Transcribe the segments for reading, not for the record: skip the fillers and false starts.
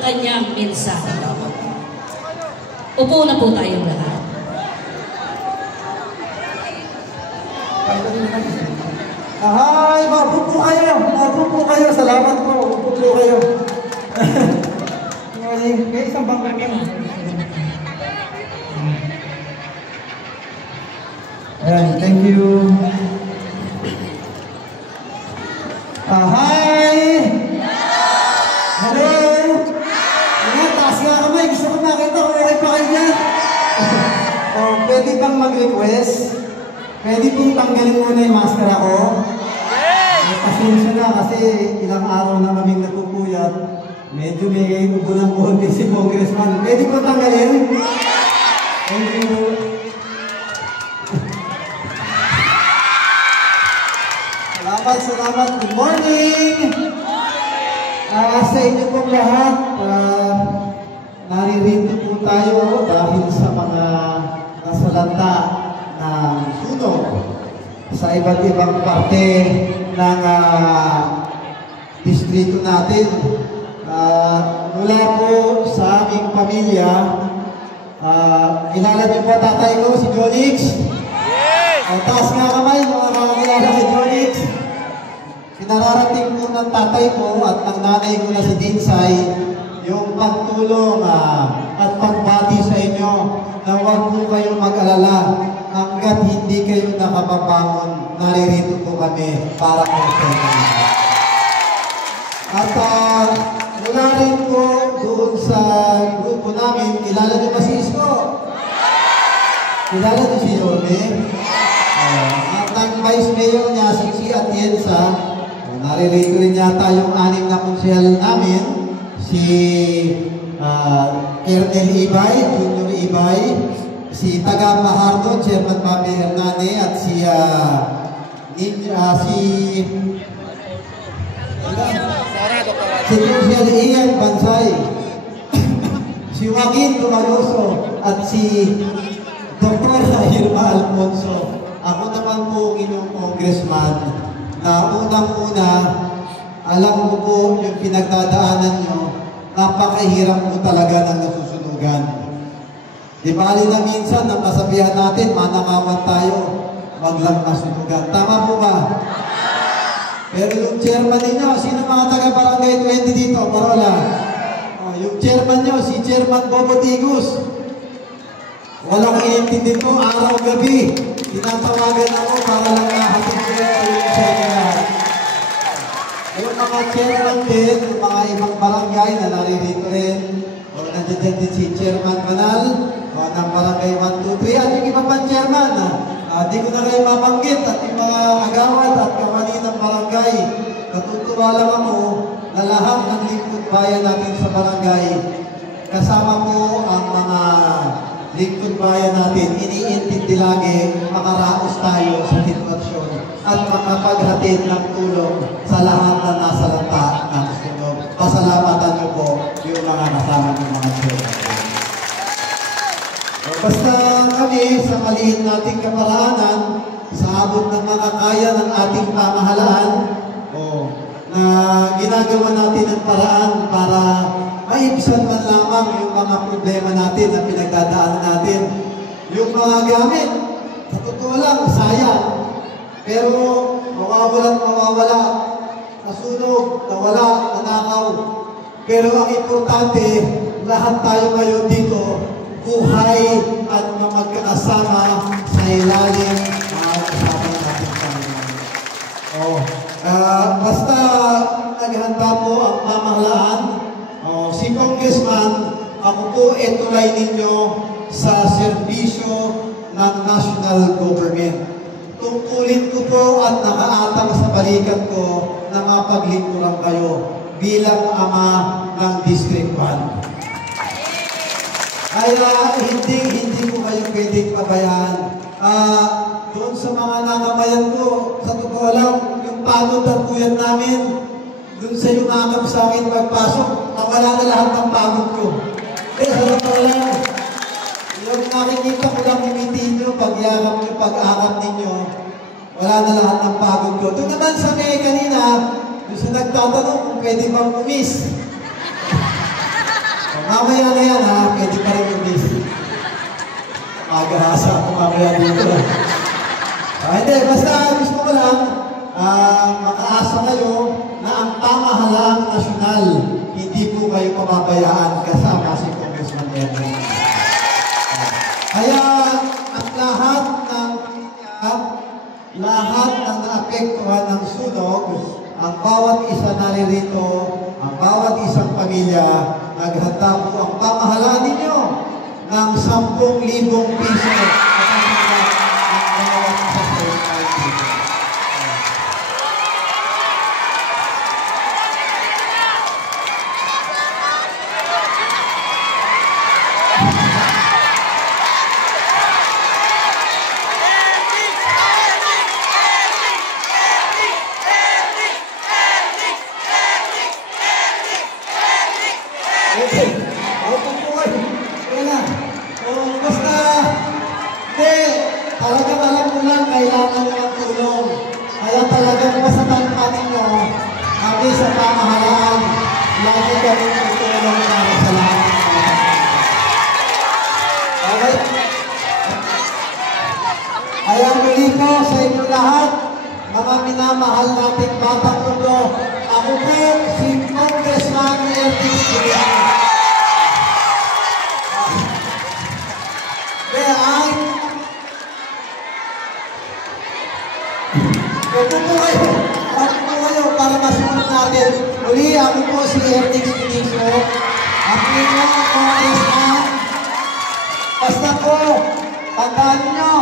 kanyang mensahe. Upo na po tayong lahat. Ay, mabupo kayo. Mabupo kayo. Salamat po. Mabupo kayo. May isang bangka naman. Ayan, thank you. Hi! Hello! Ayan, taas nga kamay. Gusto ko makita kung okay pa kayo dyan. Pwede bang mag-request? Pwede pong tanggalin muna yung maskara ko. Pasensya na kasi ilang araw na kaming nagpupuyat. Medyo may ubo ng konti si Congressman. Pwede po tanggalin? Thank you. Salamat, salamat. Good morning! Sa inyo pong lahat, naririto po tayo dahil sa mga nasalanta ng sunog sa iba't ibang parte ng distrito natin. Mula po sa aming pamilya, kilala niyo po tatay ko, si Jonix? Yes! Taas nga kamay, mga kakakilala kay Jonix. Pinararating po ng tatay ko at ng nanay ko na si Dinsay yung pagtulong at pagbati sa inyo na huwag po kayong mag-alala hanggat hindi kayo nakapabangon, naririto po kami para po sa inyo. At mula rin po doon sa grupo namin, kilala niyo ba si Isko? Kilala niyo si Yone? At ang vice mayor niya, si Atienza, naririto rin yata yung 6 na konsyal namin, si Colonel Ibay, Junior Ibay, si Taga Mahardo, Chairman Bobby Hernane, at si Junior Ian Bansay, si Joaquin Dumaloso, at si Dr. Irma Alfonso. Ako naman po inyong congressman na unang-una, alam ko po yung pinagdadaanan nyo, napakahirap po talaga ng nasusunugan. Di bali na minsan, nang masabihan natin, manakawan tayo, wag lang nasunugan. Tama po ba? Pero yung chairman ninyo, sino mga taga-barangay 20 dito? Parola. Yung chairman nyo, si Chairman Bobo Tigus. Walang iintindi ko, araw-gabi. Tinatawagan ako para lang nahatid ko yung chairman. Yung mga chairman din, yung mga ibang barangay na naririto rin, o nandiyan din si Chairman Manal, o ng barangay 1, 2, 3, at yung iba pang chairman, di ko na kayo mabanggit, at yung mga agawad at kawani ng barangay, natutuwa lang ako na lahat ng lingkod bayan natin sa barangay, kasama po ang mga lingkod bayan natin, iniintindi lagi, makaraos tayo sa sitwasyon at makapaghatid ng tulong sa lahat na nasa lanta ng sunog. Pasalamatan niyo po yung mga kasama ng mga children. Basta kami sa maliit nating kaparaanan, sa abot ng makakaya ng ating pamahalaan, na ginagawa natin ang paraan para maibsan man lamang yung mga problema natin na pinagdadaanan natin. Yung mga gamit, sa totoo lang, sayang. Pero mawawala, nasunog, nawala, nanakaw. Pero ang importante, lahat tayo ngayon dito, buhay at magkakasama sa ilalim ng kasama natin sa basta naghanda po ang pamahalaan. Si Congressman, ako po tulay ninyo sa serbisyo ng national government. Tungkulin ko po at nakaatang sa balikat ko na mapaglingkuran kayo bilang ama ng District 1. Kaya hindi ko kayo pwedeng pabayaan. Doon sa mga nakamayan ko, sa totoo lang, yung pagod at kuyan namin, doon sa yumakap sa akin pagpasok, nawala na lahat ng pagod ko. Sa totoo lang, yung nakikita ko lang imitin nyo, pagyakap nyo, pag-akap ninyo, wala na lahat ng pagod ko. Doon naman sa may kanina, doon sa nagtatanong kung pwede bang umis. Mamaya na yan pwede pa rin umis. Mag-ahasa ako mamaya dito. Hindi, basta gusto ko lang makaasa kayo na ang pamahalaang nasyonal, hindi po kayo pababayaan kasama si Congressman Edwin. Kaya ang lahat ng naapektuhan ng sunog, ang bawat isa naririto, ang bawat isang pamilya, naghanda po ang pamahalaan ninyo ng 10,000 piso talagang masatanpan ninyo, kami sa pamahalaan, lagi kami tutulong para sa lahat. Okay? Kaya muli po sa inyo lahat, mga minamahal nating batang mundo, ako po si Congressman Erwin Soriano. Para masunod natin. Muli, ako po si Ernix Pinicio. Ang inyong congressman. Basta po, tandaan nyo,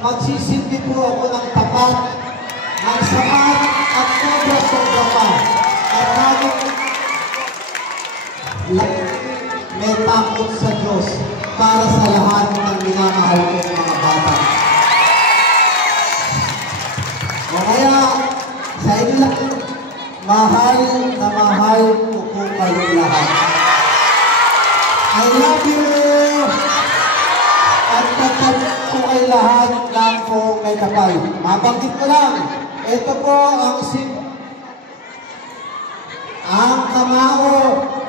magsisilbi po ako ng tapat, ng sapat at sobra-sobra pa. At may takot sa Diyos para sa lahat ng minamahal ko mga bata. O kaya, sa inyo lang, mahal na mahal ko po kayong lahat. I love you! At pagkat po kayo lahat lang po may kapal. Mabanggit ko lang, ito po ang kamao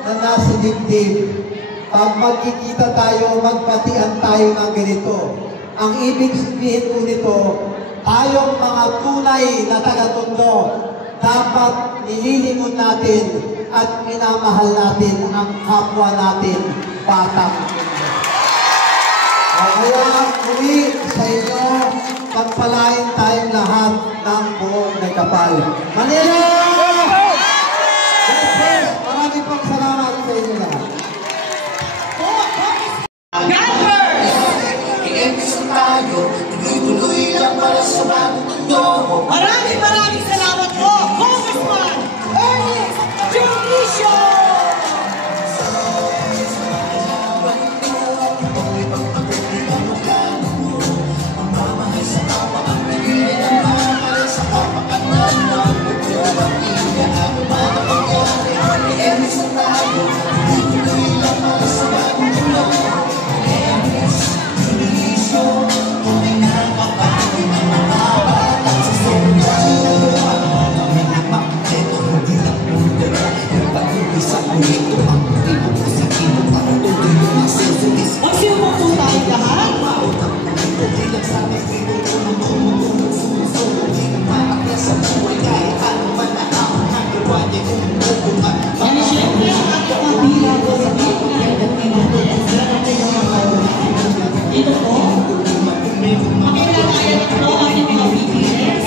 na nasa dibdib. Pag magkikita tayo, magpatian tayo ng ganito. Ang ibig sabihin po nito, tayong mga tunay na taga-Tondo, dapat nililingon natin at minamahal natin ang kapwa natin, batang Tondo. Kaya muli sa inyo, pagpalain tayong lahat ng buong may kapal. Manila! Maraming pong salamat sa inyo lahat. Maraming salamat po, Congressman Ernix Pinicio! Magsiumong po tayo lahat. Yan siyempre ang ating pabila po sa dito po. Makilalayan po ang inyong mga BTS.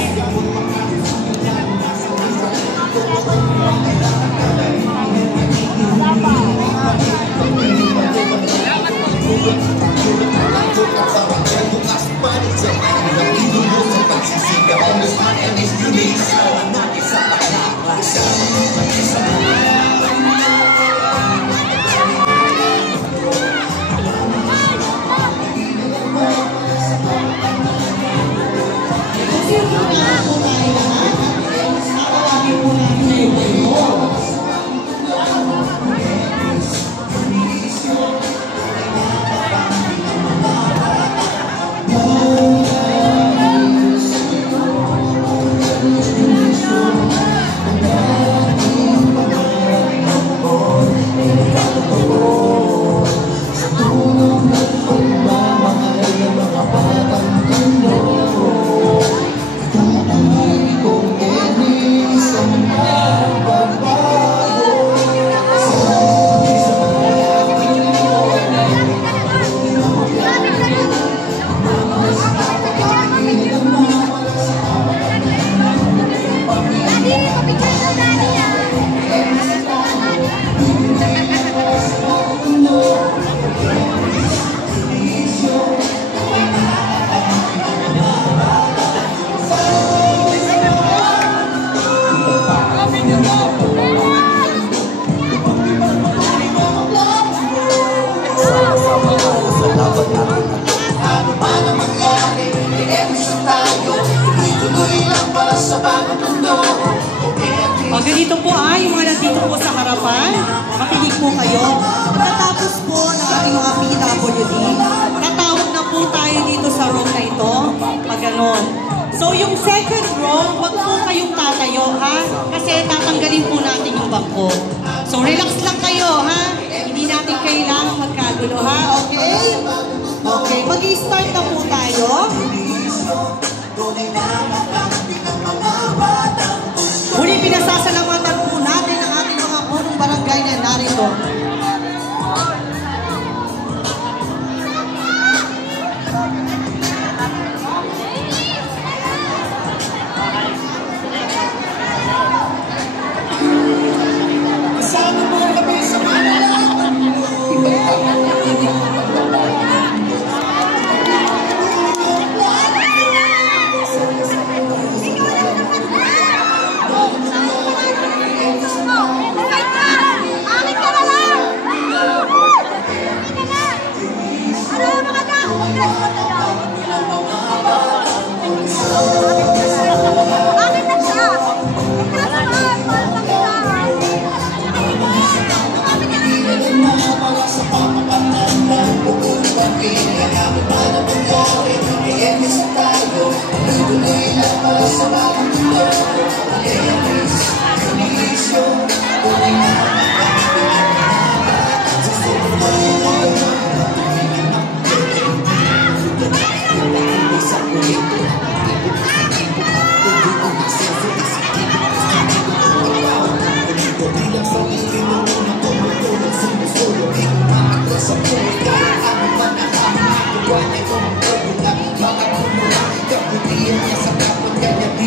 Ganito po yung mga nandito po sa harapan. Makinig po kayo. Pagkatapos po ng ating mga PWD, tatawag na po tayo dito sa room na ito. Pag ganon. So yung second row, wag po kayo, ha? Kasi tatanggalin po natin yung bangko. So, relax lang kayo, ha? Hindi natin kailangan magkagulo, ha? Okay? Okay, mag-i-start na po tayo. Muli, pinasasalamatan po natin ang ating mga punong barangay na narito.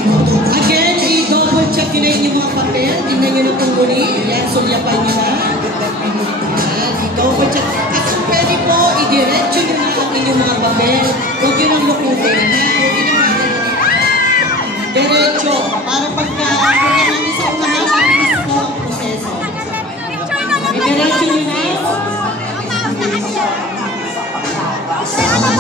Again, i-double check nyo na yung mga papel. Tingnan nyo na kung muli. Yan, sulyapan nyo na. Yan, i-double check. At kung pwede po, i-diretso nyo na ang inyong mga papel. Huwag nyo nang lukutin, ha? Huwag nyo nang diretso. Para pagka namin sa unahan, mabilis po ang proseso. I-diretso nyo na. Sa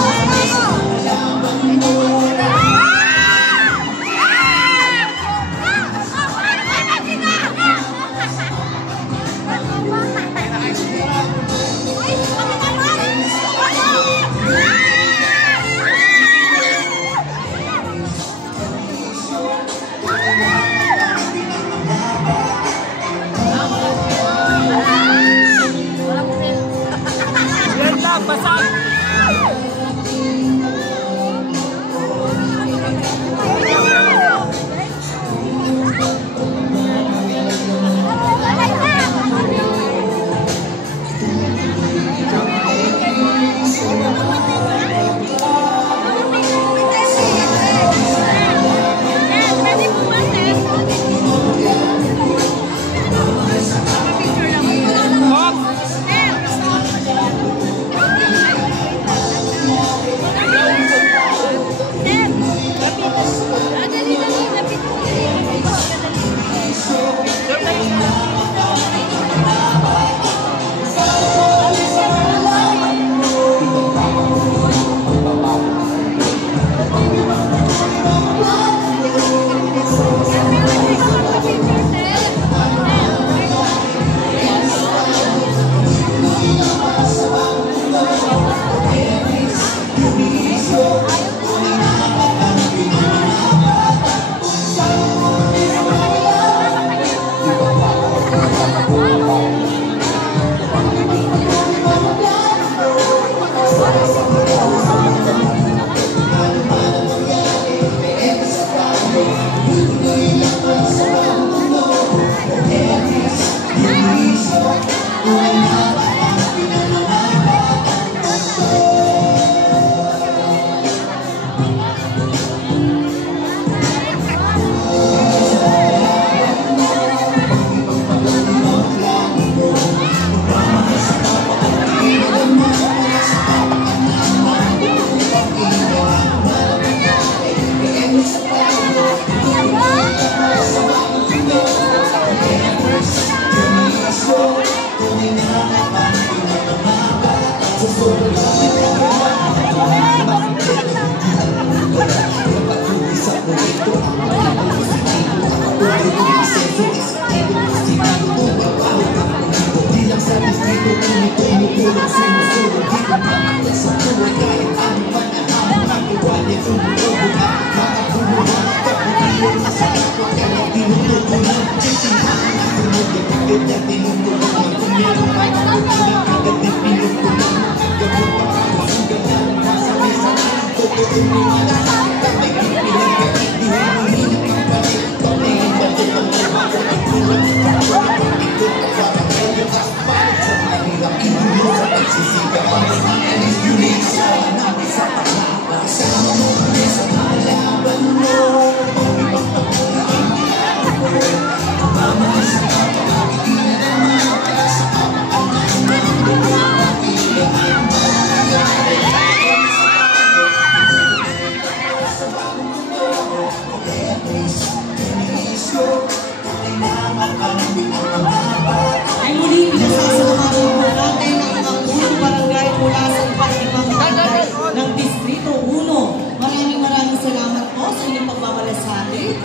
Ay muli, pinasasamahan po natin ang mga punong barangay mula sa iba't ibang barangay ng Distrito 1. Maraming salamat po sa inyong pagmamalasakit.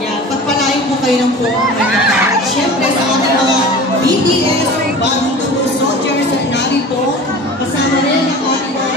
Yan, pagpalain po kayo ng buong Manila. At syempre sa ating mga BTS, bagong tubo soldiers na narito, kasama rin ang ating mga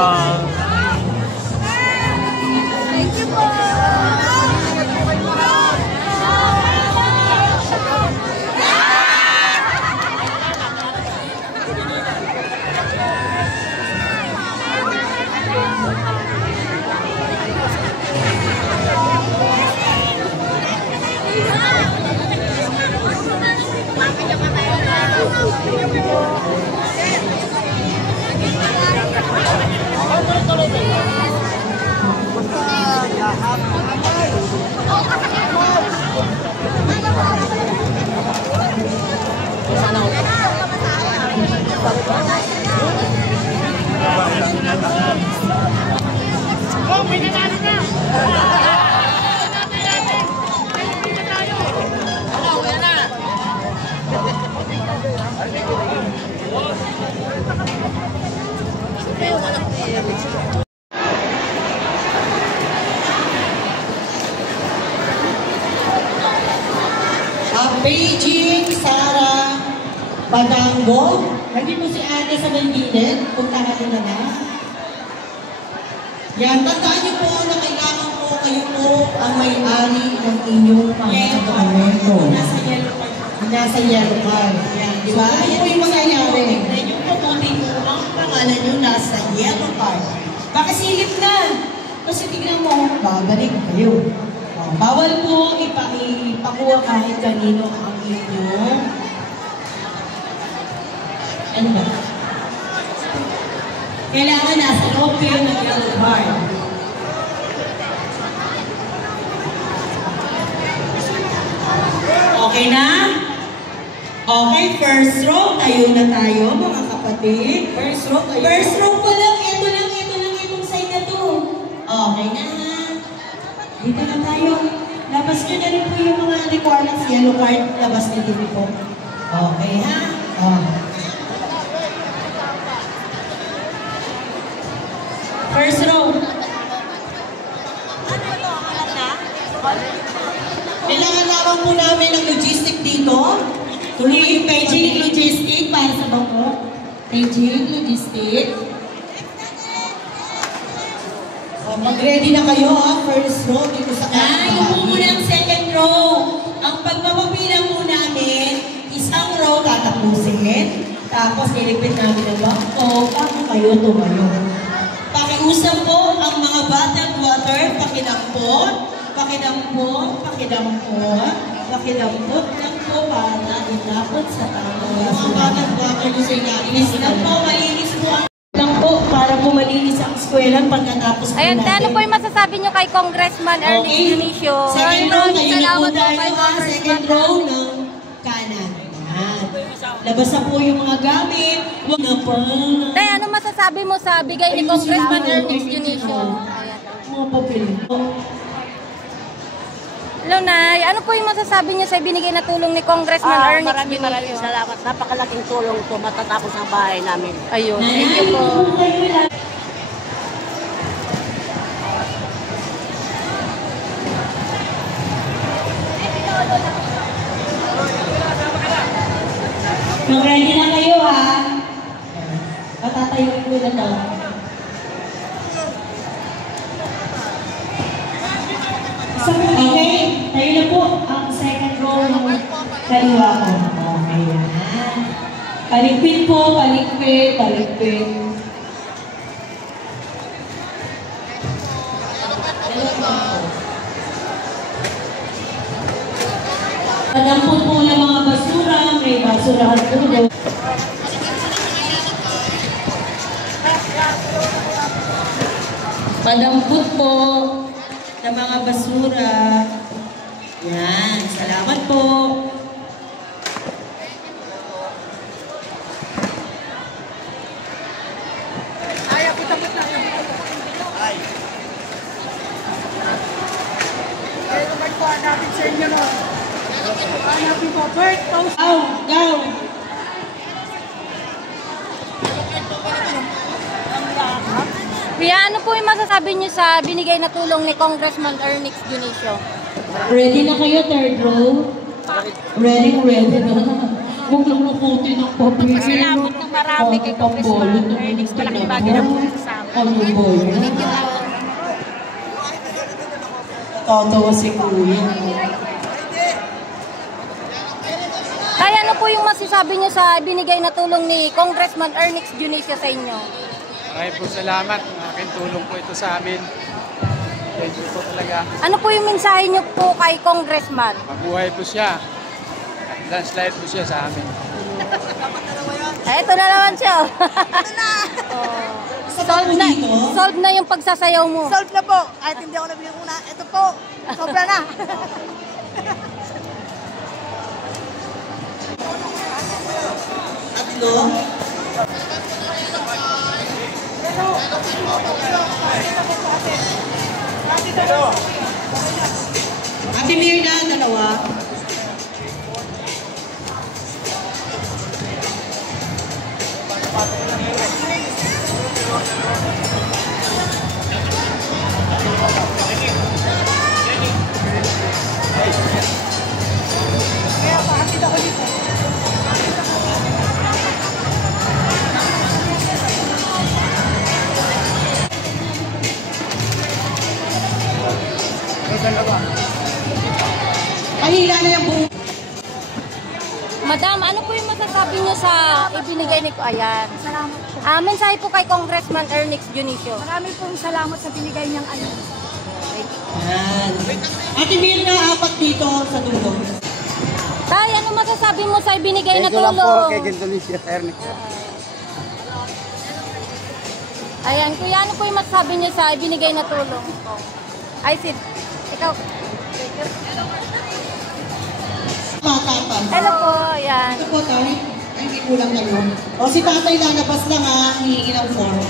Thank you po. Beijing, Sara, Padango. Lagi mo si ate sa Maynilid. Puntahan nyo na na. Yan, tandaan niyo po na kailangan po kayo po ang may-ari ng inyong mga dokumento. Nasa yellow card. Yan, di ba? Yan po yung mangyayari. Tignan nyo po kung ang pangalan nyo nasa yellow card. Baka silip na. Kasi tignan mo, babalik kayo. Bawal po ipakuha kahit kanino ang inyong ano ba? Kailangan nasa loob kayo ng yellow card. Okay na? Okay, first row. Tayo na tayo, mga kapatid. First row tayo. First row pa lang. Ito lang itong side na to. Okay na. Dito na tayo. Labas nyo na rin po yung mga requirements. Yellow card, labas nyo din po. Okay ha? First row. Kailangan lamang po namin ng logistic dito. Tuloy yung paging logistic para sa bako. Paging logistic. Mag-ready na kayo ha, first row dito sa kanila. Yung po muna ang second row. Ang pagpapapilang po namin, isang row tatapusin. Tapos nilipit namin ang bangko bago kayo tumayo. Pakiusap po ang mga bottled water, pakidampot, pakidampot lang po para itapot sa tao. Yung mga bottled water po sa inainis lang po, malinis po ang lang po para po malinis ang eskwela pagkatapos po Ayan, natin. ano po yung masasabi nyo kay Congressman Ernest Dionisio? Second row, tayo na po Salamat po tayo kay ha. Second row ng kanan. Yan. Labas na po yung mga gamit. Huwag na po. Tay, ano masasabi mo sa bigay ni Congressman Ernest Dionisio? Ayan. Mga papel. Hello, Nay. Ano po yung masasabi niyo sa binigay na tulong ni Congressman Ernest Dionisio? Maraming salamat. Napakalaking tulong to matatapos ang bahay namin. Ayun. Thank you po. Mag-ready na kayo ha. Patatayo ko na to. Okay, tayo na po ang second row ng kaliwa ko. Okay yan. Paligpit po, paligpit. Padampot po ng mga basura, may basurahan po doon. Padampot po ng mga basura. Yan, salamat po. Go! Kuya, ano po yung masasabi niyo sa binigay na tulong ni Congressman Ernest Dionisio? Ready na kayo, third row? Ready na. Huwag lang maputi ng papel. Salamat ng marami kay Congressman Ernest. Malaking bagay na po sa amin. Boy. Totoo si Kuya. Kaya ano po yung masasabi niyo sa binigay na tulong ni Congressman Ernix Junicio sa inyo? Maraming po salamat. Malaking tulong po ito sa amin. Thank you po talaga. Ano po yung mensahe niyo po kay Congressman? Mabuhay po siya. Landslide po siya sa amin. Ito na naman siya. Solve na. Solve na yung pagsasayaw mo. Solve na po. Kahit hindi ako nabigyan una, ito po. Sobra na. Tatlo. Ate Mirna, dalawa. Mahila na yung buong. Madam, ano po yung masasabi niyo sa ibinigay ni Ayan? Salamat po. Mensahe po kay Congressman Ernix Junicio. Maraming pong salamat sa binigay niyang ano. Yan. Ate Mirna, apat dito sa dulo. Tay, ano masasabi mo sa ibinigay na Thank you lang po tulong? kay Indonesia, Ernix. Ayan, kuya, ano po yung masasabi niyo sa ibinigay na tulong? Ay, Sid, ikaw. Matapan. Hello po, ayan. Ito po, Tay. Ay, hindi kulang kayo. O si tatay lalabas lang ha, hihingi ng form.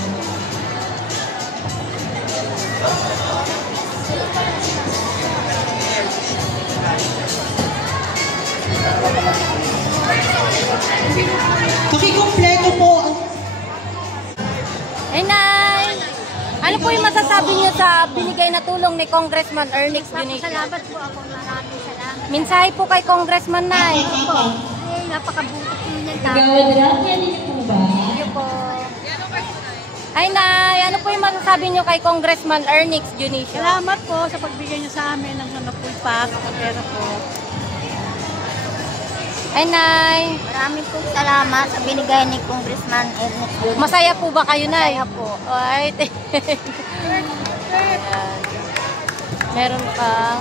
Pakikumpleto po ang Ay, Nay! Ano po yung masasabi niyo sa binigay na tulong ni Congressman Ernix Junicio? Salamat po ako. Maraming salamat. Mensahe po kay Congressman, Nay. Ay, napakabuti po niyan. gawad lang. Yan niyo po ba? Thank you po. Ay, Nay! Ano po yung masasabi niyo kay Congressman Ernix Junicio? Salamat po sa pagbigay niyo sa amin ng napulpak at pera po. Ay, Nay! Maraming po salamat sa binigay ni Congressman Ernix Junicio. Masaya po ba kayo, Nay? Masaya po. Ay, Ayan. Meron pang...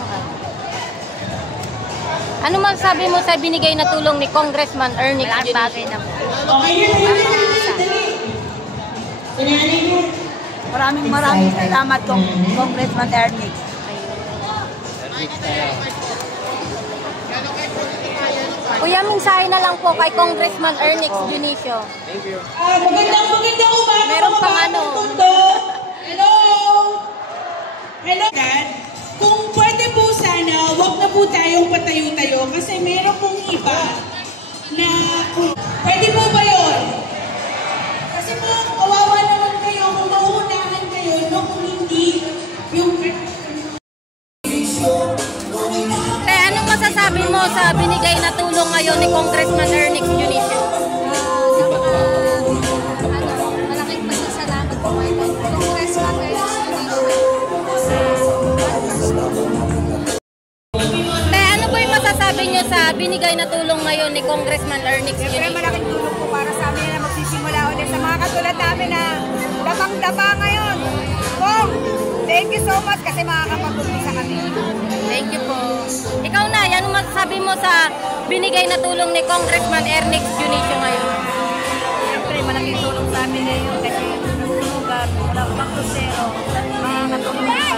Ano masasabi mo sa binigay na tulong ni Congressman Ernix Malaking bagay Junicio? na po. Okay, Pinanay mo. Maraming salamat kong Congressman Ernix. Kuya, mensahe na lang po kay Congressman Ernix Junicio. Magandang umaga. Meron mga pang batang ano. tondo. Hello. Hello. Dad, kung pwede po sana, wag na po tayong patayo-tayo kasi meron pong iba na pwede po ba yun? Kasi po, kawawa naman kayo kung mauunahan kayo no, kung hindi yung... Anong masasabi mo sa binigay na tulong ngayon ni Congressman Ernix Junicio? Malaking pasasalamat po kay Congressman Ernix Ano po yung masasabi niyo sa binigay na tulong ngayon ni Congressman Ernix Siyempre, Junicio? malaking tulong po para sa amin na magsisimula ulit sa mga katulad namin na dabang-daba ngayon. Kong, thank you so much kasi makakapag-umpisa kami. Thank you po. Ikaw na, anong masasabi mo sa binigay na tulong ni Congressman Ernix Junicio ngayon? Siyempre, malaking tulong sa amin ngayon kasi lugar, walang pang-crucero, makakatulong para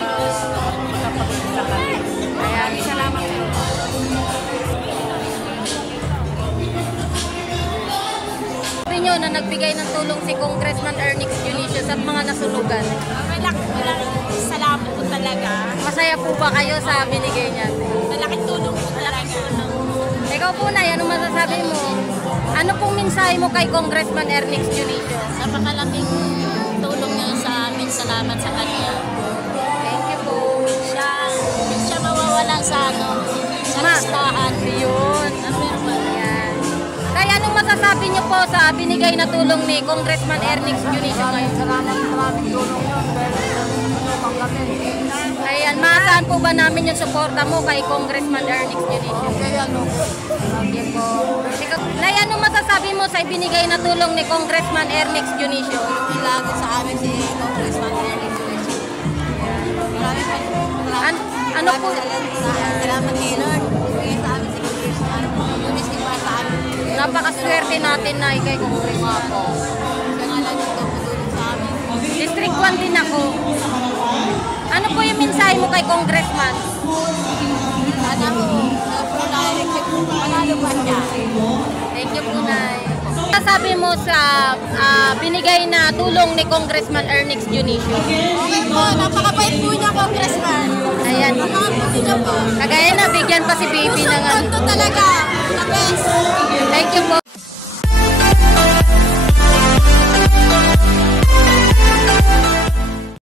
makapag-umpisa kami. Kaya, salamat po. Sabi niyo na nagbigay ng tulong si Congressman Ernix Junicio sa mga nasunugan. Malaking salamat po talaga. Masaya po ba kayo sa binigay niya? Malaking tulong po talaga. Ikaw po na, ano masasabi mo? Ano pong mensahe mo kay Congressman Ernix Junicio? Napakalaking tulong niya sa amin. Salamat sa kanya. Thank you po. Siya mawawala sa listahan. Yun. Kaya anong masasabi masasabi niyo po sa binigay na tulong ni Congressman Ernix Dionisio ngayon? Maraming tulong yun. Pero kami. Ayan, maasahan po ba namin yung suporta mo kay Congressman Ernix Dionisio? Okay, ano? Sige po. Nay, ano masasabi mo sa ibinigay na tulong ni Congressman Ernix Dionisio? Lagi sa amin si Congressman Ernix Dionisio. Ano po? Salamat kay Lord. Kaya sa amin si Congressman Dionisio para sa amin. Napakaswerte natin na kay Congressman. Siya nga lang yung tumutulong sa amin. District 1 din ako. Ano po yung mensahe mo kay Congressman? Sana po, pro-direct, panalo pa siya. Thank you po, Nay. Sabi mo sa binigay na tulong ni Congressman Ernix Dionisio. Okay po, napakabait po niya, Congressman. Ayan. Napakabait niya po. Kagaya na, bigyan pa si Baby ng Kusang kanto talaga. The best. Thank you po.